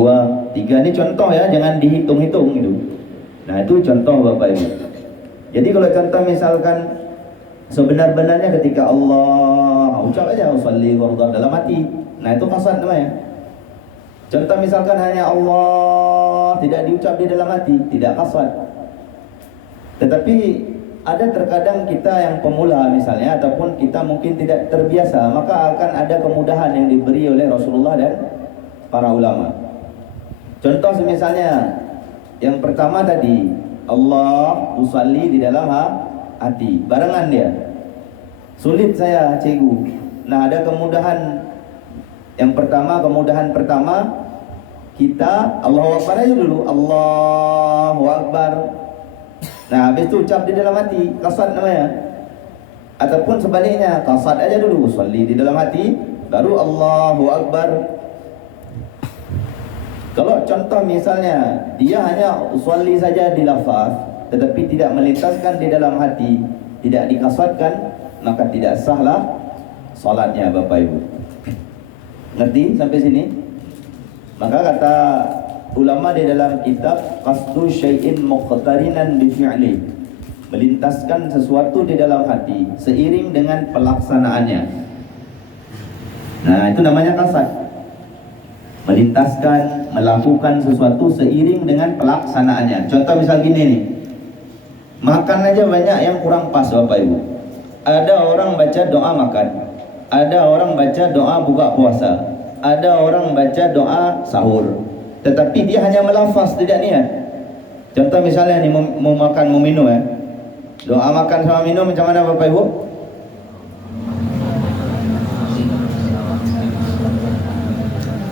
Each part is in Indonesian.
dua, tiga. Ini contoh ya, jangan dihitung-hitung gitu. Nah itu contoh Bapak Ibu. Jadi kalau contoh misalkan sebenar-benarnya ketika Allah ucap aja usolli warda dalam hati, nah itu qasad namanya. Contoh misalkan hanya Allah tidak diucap di dalam hati, tidak qasad. Tetapi ada terkadang kita yang pemula misalnya, ataupun kita mungkin tidak terbiasa, maka akan ada kemudahan yang diberi oleh Rasulullah dan para ulama. Contoh misalnya yang pertama tadi, Allah usalli di dalam hati, barengan dia. Sulit saya cikgu. Nah ada kemudahan. Yang pertama, kemudahan pertama, kita Allahu Akbar aja dulu, Allahu Akbar. Nah habis itu ucap di dalam hati, qasad namanya. Ataupun sebaliknya, qasad aja dulu, usalli di dalam hati, baru Allahu Akbar. Kalau contoh misalnya dia hanya usolli saja di lafaz, tetapi tidak melintaskan di dalam hati, tidak dikasatkan, maka tidak sahlah salatnya Bapak Ibu. Ngerti sampai sini? Maka kata ulama di dalam kitab qasdu syai'in muqtarinan bi fi'li, melintaskan sesuatu di dalam hati seiring dengan pelaksanaannya. Nah itu namanya qasad. Melintaskan, melakukan sesuatu seiring dengan pelaksanaannya. Contoh misal gini nih, makan aja banyak yang kurang pas Bapak Ibu. Ada orang baca doa makan, ada orang baca doa buka puasa, ada orang baca doa sahur, tetapi dia hanya melafaz, tidak niat. Contoh misalnya nih, mau makan mau minum ya, doa makan sama minum macam mana Bapak Ibu?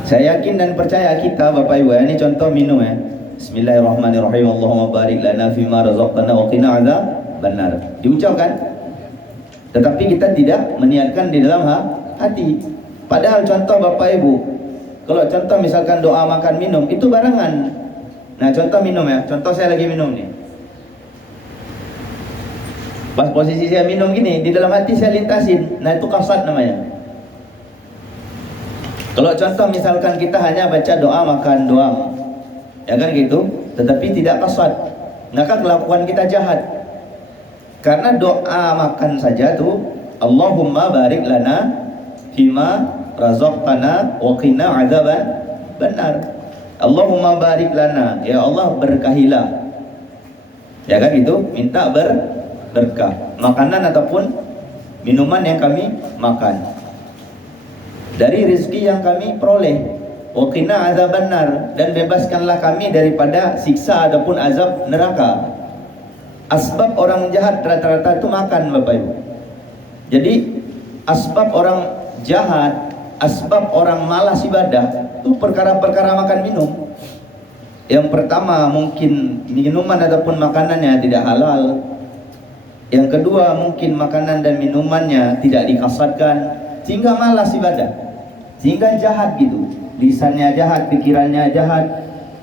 Saya yakin dan percaya kita Bapak Ibu ya, ini contoh minum ya. Bismillahirrahmanirrahim. Allahumma barik lana fima razaqtana wa qina adzabannar. Diucapkan, tetapi kita tidak meniatkan di dalam hati. Padahal contoh Bapak Ibu, kalau contoh misalkan doa makan minum itu barengan. Nah contoh minum ya, contoh saya lagi minum nih. Pas posisi saya minum gini, di dalam hati saya lintasin. Nah itu qasad namanya. Kalau contoh misalkan kita hanya baca doa makan doang, ya kan gitu, tetapi tidak qasad, maka kelakuan kita jahat. Karena doa makan saja tuh, Allahumma barik lana fima razaqtana wa qina adzaban benar. Allahumma barik lana, ya Allah berkahilah. Ya kan gitu, minta berkah makanan ataupun minuman yang kami makan, dari rezeki yang kami peroleh, wa qina adzabannar, dan bebaskanlah kami daripada siksa ataupun azab neraka. Asbab orang jahat rata-rata itu makan Bapak Ibu. Jadi asbab orang jahat, asbab orang malas ibadah itu perkara-perkara makan minum. Yang pertama mungkin minuman ataupun makanannya tidak halal. Yang kedua mungkin makanan dan minumannya tidak dikasatkan, sehingga malas ibadah, sehingga jahat gitu. Lisannya jahat, pikirannya jahat,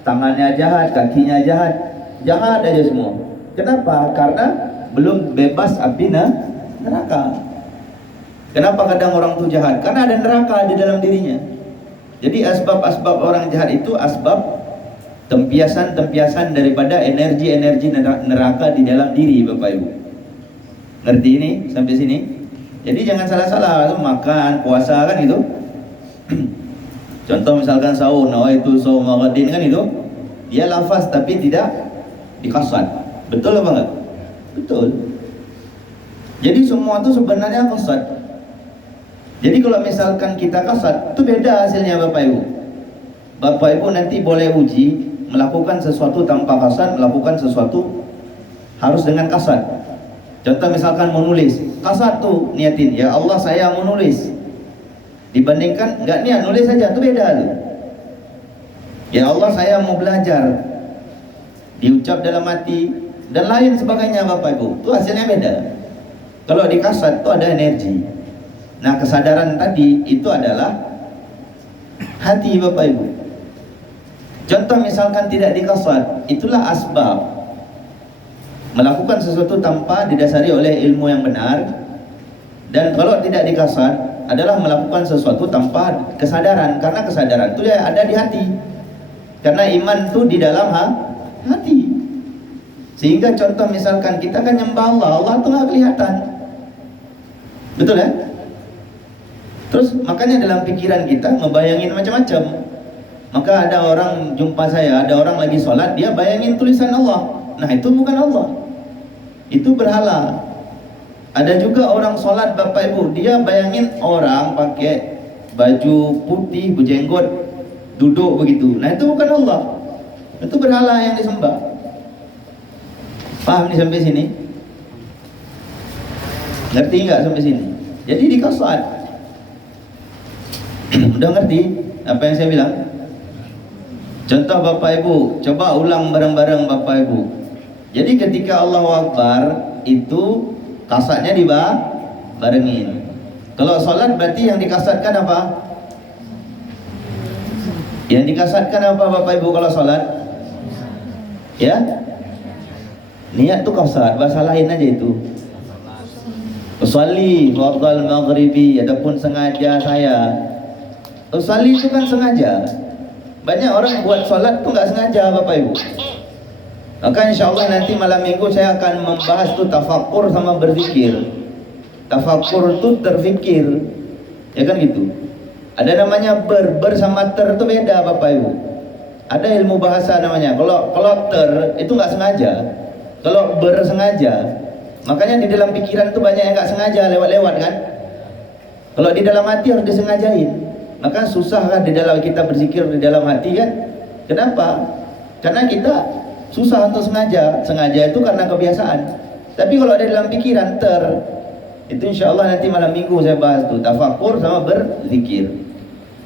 tangannya jahat, kakinya jahat, jahat aja semua. Kenapa? Karena belum bebas api neraka. Kenapa kadang orang itu jahat? Karena ada neraka di dalam dirinya. Jadi asbab-asbab orang jahat itu asbab tempiasan-tempiasan daripada energi-energi neraka di dalam diri Bapak Ibu. Ngerti ini sampai sini? Jadi jangan salah-salah makan, puasa kan itu. Contoh misalkan sahur, nawaitu shaum ghadin kan itu, dia lafaz tapi tidak dikasat. Betul apa enggak? Betul. Jadi semua itu sebenarnya kasat. Jadi kalau misalkan kita kasat, itu beda hasilnya Bapak Ibu. Bapak Ibu nanti boleh uji melakukan sesuatu tanpa kasat, melakukan sesuatu harus dengan kasat. Contoh misalkan mau nulis, kasat tuh niatin, ya Allah saya mau nulis. Dibandingkan nggak niat nulis saja, itu beda tuh. Ya Allah saya mau belajar, diucap dalam hati dan lain sebagainya Bapak Ibu, itu hasilnya beda. Kalau di kasat itu ada energi. Nah kesadaran tadi itu adalah hati Bapak Ibu. Contoh misalkan tidak di kasat, itulah asbab melakukan sesuatu tanpa didasari oleh ilmu yang benar. Dan kalau tidak di kasat adalah melakukan sesuatu tanpa kesadaran, karena kesadaran itu ya ada di hati. Karena iman itu di dalam hati. Sehingga contoh misalkan kita kan nyembah Allah, Allah tuh nggak kelihatan. Betul ya? Terus makanya dalam pikiran kita ngebayangin macam-macam. Maka ada orang jumpa saya, ada orang lagi sholat, dia bayangin tulisan Allah. Nah itu bukan Allah, itu berhala. Ada juga orang sholat Bapak Ibu, dia bayangin orang pakai baju putih, berjenggot, duduk begitu. Nah itu bukan Allah, itu berhala yang disembah. Paham nih sampai sini? Ngerti nggak sampai sini? Jadi di qasad. Udah ngerti apa yang saya bilang? Contoh Bapak Ibu, coba ulang bareng-bareng Bapak Ibu. Jadi ketika Allahu Akbar itu kasadnya dibarengin. Kalau sholat berarti yang dikasadkan apa? Yang dikasadkan apa Bapak Ibu kalau sholat? Ya? Niat tuh kasad, bahasa lain aja itu. Usolli fardal maghribi, adapun sengaja saya. Usolli itu kan sengaja. Banyak orang buat sholat tuh nggak sengaja Bapak Ibu. Maka insya Allah nanti malam minggu saya akan membahas tuh tafakkur sama berzikir. Tafakkur tuh terfikir, ya kan gitu. Ada namanya ber sama ter itu beda Bapak Ibu. Ada ilmu bahasa namanya. Kalau ter itu nggak sengaja. Kalau bersengaja, makanya di dalam pikiran tuh banyak yang nggak sengaja lewat-lewat kan. Kalau di dalam hati harus disengajain. Maka susah kan di dalam kita berzikir di dalam hati kan. Kenapa? Karena kita susah untuk sengaja. Sengaja itu karena kebiasaan. Tapi kalau ada dalam pikiran itu insya Allah nanti malam minggu saya bahas tuh tafakkur sama berzikir.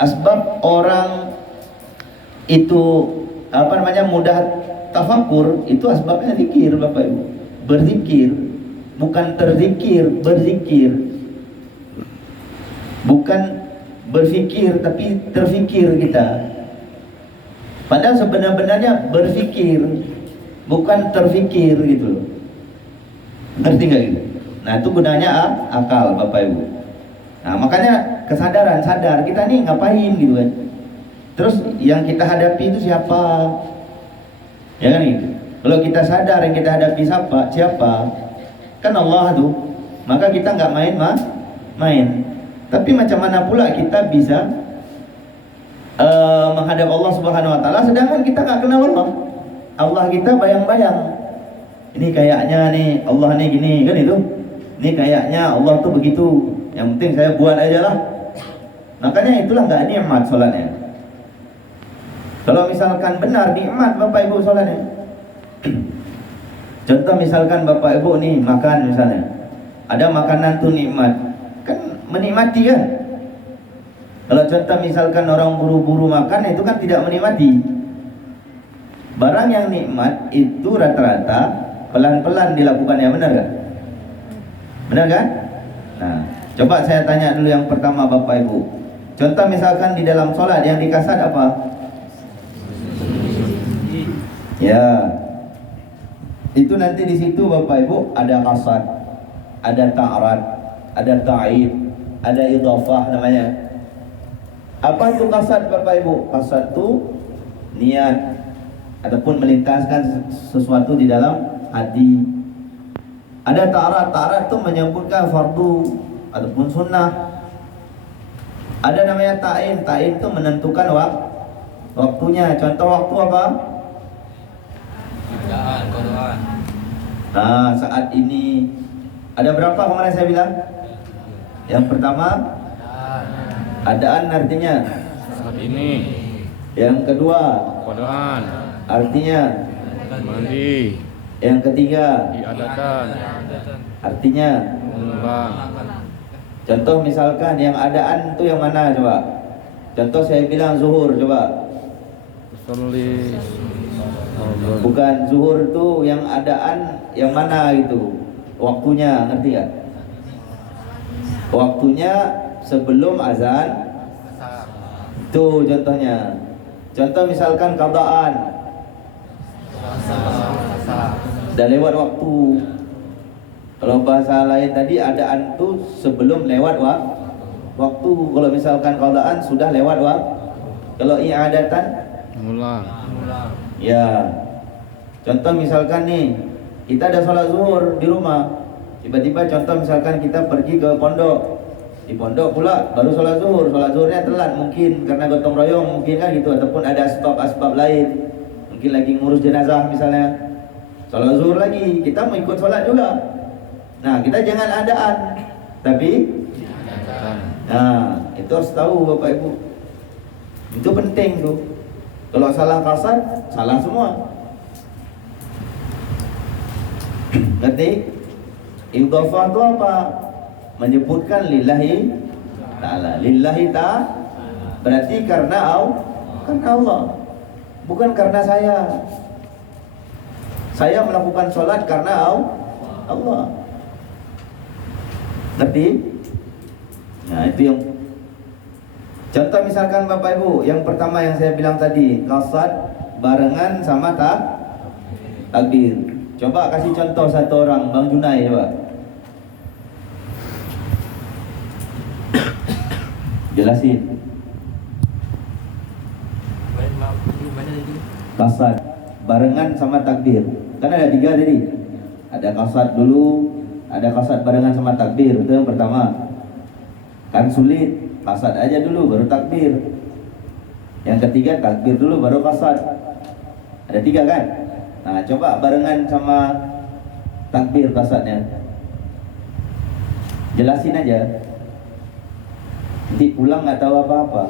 Asbab orang itu mudah tafakkur itu asbabnya zikir Bapak Ibu. Berzikir, bukan terzikir, berzikir. Bukan berfikir tapi terfikir kita. Padahal sebenarnya berfikir, bukan terfikir gitu loh. Ngerti nggak gitu? Nah itu gunanya akal Bapak Ibu. Nah makanya kesadaran, sadar kita nih ngapain gitu kan. Terus yang kita hadapi itu siapa? Ya kan gitu. Kalau kita sadar yang kita hadapi siapa? Kan Allah tuh. Maka kita nggak main. Tapi macam mana pula kita bisa menghadap Allah Subhanahu Wa Taala sedangkan kita nggak kenal Allah. Allah kita bayang-bayang. Ini kayaknya nih Allah nih gini kan itu. Ini kayaknya Allah tuh begitu. Yang penting saya buat aja lah. Makanya itulah nggak nikmat sholatnya. Kalau misalkan benar nikmat Bapak Ibu sholatnya. Contoh misalkan Bapak Ibu nih makan misalnya, ada makanan tuh nikmat, kan menikmati kan. Kalau contoh misalkan orang buru-buru makan itu kan tidak menikmati. Barang yang nikmat itu rata-rata pelan-pelan dilakukannya, benar kan? Benar kan? Nah, coba saya tanya dulu yang pertama Bapak Ibu. Contoh misalkan di dalam sholat yang dikasat apa? Ya, itu nanti di situ Bapak Ibu ada kasat, ada ta'rad, ada ta'id, ada idhafah namanya. Apa itu kasat Bapak Ibu? Kasat itu niat ataupun melintaskan sesuatu di dalam hati. Ada ta'rad, ta'rad itu menyebutkan fardu ataupun sunnah. Ada namanya ta'in, ta'in itu menentukan waktunya. Contoh waktu apa? Qur'an. Nah, saat ini ada berapa kemarin saya bilang? Yang pertama adaan artinya saat ini. Yang kedua Qur'an artinya mandi. Yang ketiga Diadakan artinya mengembang. contoh misalkan yang adaan itu yang mana coba? Contoh saya bilang zuhur coba. Usolli. Bukan zuhur itu yang adaan yang mana gitu waktunya, ngerti gak? Waktunya sebelum azan itu contohnya. Contoh misalkan qadaan udah lewat waktu. Kalau bahasa lain tadi adaan itu sebelum lewat waktu. Kalau misalkan qadaan sudah lewat waktu. Kalau i'adatan Ngulang. Ya. Contoh misalkan nih, kita ada sholat zuhur di rumah. Tiba-tiba contoh misalkan kita pergi ke pondok. Di pondok pula baru sholat zuhur. Sholat zuhurnya telat mungkin karena gotong royong mungkin kan gitu, ataupun ada asbab-asbab lain. Mungkin lagi ngurus jenazah misalnya. Sholat zuhur lagi, kita mau ikut sholat juga. Nah, kita jangan adaan, tapi nah, itu harus tahu Bapak Ibu. Itu penting tuh. Kalau salah kasar, salah semua. Ngerti? Idhofah itu apa? Menyebutkan lillahi ta'ala. Lillahi ta'ala berarti karena Allah, bukan karena saya. Saya melakukan sholat karena Allah. Ngerti? Nah, itu yang contoh misalkan Bapak Ibu, yang pertama yang saya bilang tadi, qasad barengan sama takbir. Coba kasih contoh satu orang, Bang Junai coba. Jelasin. Qasad barengan sama takbir. Kan ada 3 tadi. Ada qasad dulu, ada qasad barengan sama takbir. Itu yang pertama. Kan sulit. Qasad aja dulu baru takbir. Yang ketiga takbir dulu baru qasad. Ada 3 kan? Nah, coba barengan sama takbir qasadnya. Jelasin aja. Nanti pulang nggak tahu apa-apa.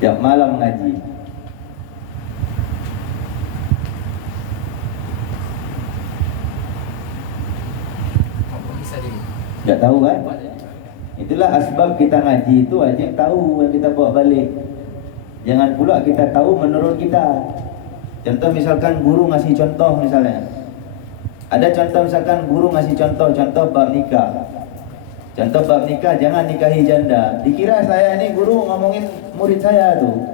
Tiap malam ngaji. Nggak tahu kan? Itulah asbab kita ngaji itu wajib tahu yang kita bawa balik. Jangan pula kita tahu menurut kita. Contoh misalkan guru ngasih contoh misalnya. Ada contoh misalkan guru ngasih contoh bab nikah. Contoh bab nikah, jangan nikahi janda. Dikira saya ini guru ngomongin murid saya tuh.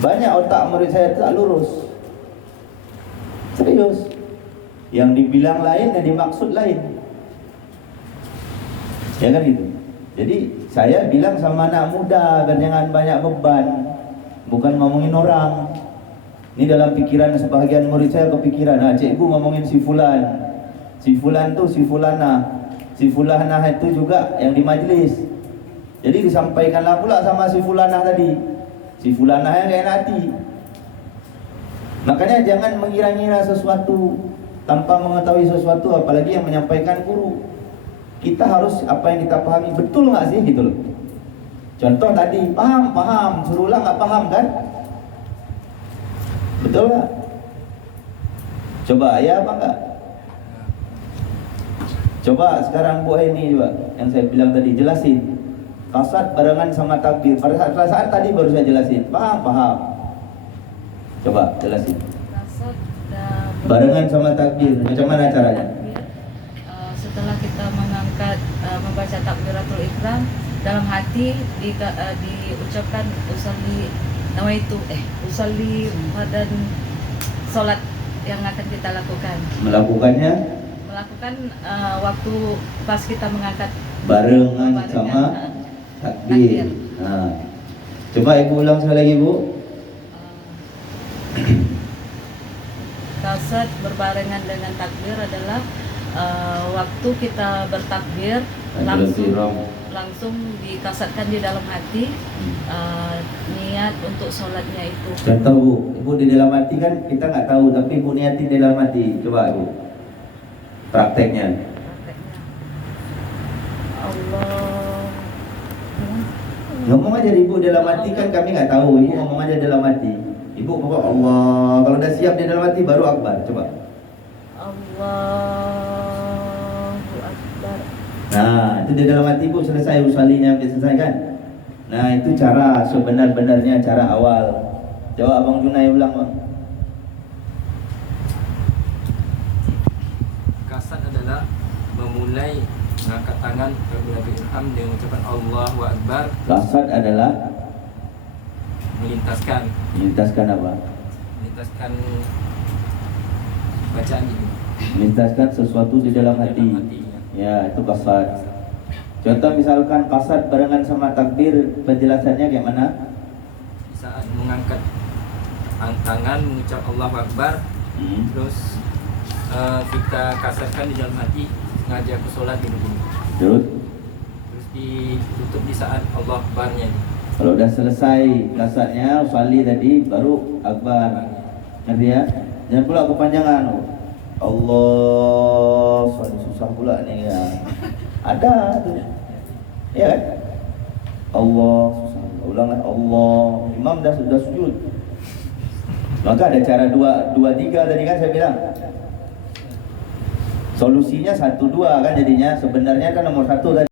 Banyak otak murid saya tak lurus. Serius. Yang dibilang lain, yang dimaksud lain. Ya kan gitu. Jadi saya bilang sama anak muda agar jangan banyak beban. Bukan ngomongin orang. Ini dalam pikiran sebagian murid saya kepikiran, nah cikgu ngomongin si fulan. Si fulan tuh si fulana. Si fulanah itu juga yang di majlis. Jadi disampaikanlah pula sama si fulanah tadi. Si fulanah yang gak enak hati. Makanya jangan mengira-ngira sesuatu tanpa mengetahui sesuatu, apalagi yang menyampaikan guru. Kita harus apa yang kita pahami betul nggak sih gitu loh. Contoh tadi paham, suruh ulang nggak paham kan? Betul nggak? Coba ya apa enggak? Coba sekarang Bu Eni juga yang saya bilang tadi, jelasin. Qasad barengan sama takbir. Pada saat tadi baru saya jelasin. Paham. Coba jelasin. Qasad barengan sama takbir. Macam mana caranya? Setelah kita mengangkat membaca takbiratul ihram, dalam hati diucapkan usalli dan salat yang akan kita lakukan. Melakukan waktu pas kita mengangkat barengan sama takbir. Nah, coba Ibu ulang sekali lagi Bu. Qasad berbarengan dengan takbir adalah waktu kita bertakbir langsung dikasatkan di dalam hati niat untuk sholatnya itu. Contoh Bu, Ibu di dalam hati kan kita nggak tahu, tapi Ibu niatin di dalam hati. Coba Ibu prakteknya. Allah. Ngomong aja Ibu dalam hati, kan kami nggak tahu. Ibu ngomong aja dalam hati. Ibu ngomong Allah. Kalau udah siap di dalam hati baru akbar. Coba. Allahu Akbar. Nah, itu di dalam hati Ibu selesai usalinya, selesai kan? Nah, itu cara sebenar-benarnya, cara awal. Coba Abang Junai ulang Bang. Qasad adalah memulai mengangkat tangan takbiratul ihram dengan ucapan Allahu Akbar. Qasad adalah melintaskan apa? Melintaskan bacaan ini. Melintaskan sesuatu di dalam hati. Ya, itu qasad. Contoh misalkan qasad barengan sama takbir, penjelasannya kayak mana? saat mengangkat tangan mengucap Allahu Akbar, terus kita kasarkan di dalam hati sengaja aku sholat gini-gini. Terus Ditutup di saat Allah Akbarnya. kalau udah selesai kasarnya usalli tadi baru akbar. Ngerti ya? Jangan pula kepanjangan. Allah, soal susah pula nih ya. Ada tuh. Ya kan? Allah susah. Ulanglah Allah. Imam dah sujud. Maka ada cara 2 3 tadi kan saya bilang. Solusinya 1 2 kan jadinya, sebenarnya kan nomor 1 tadi.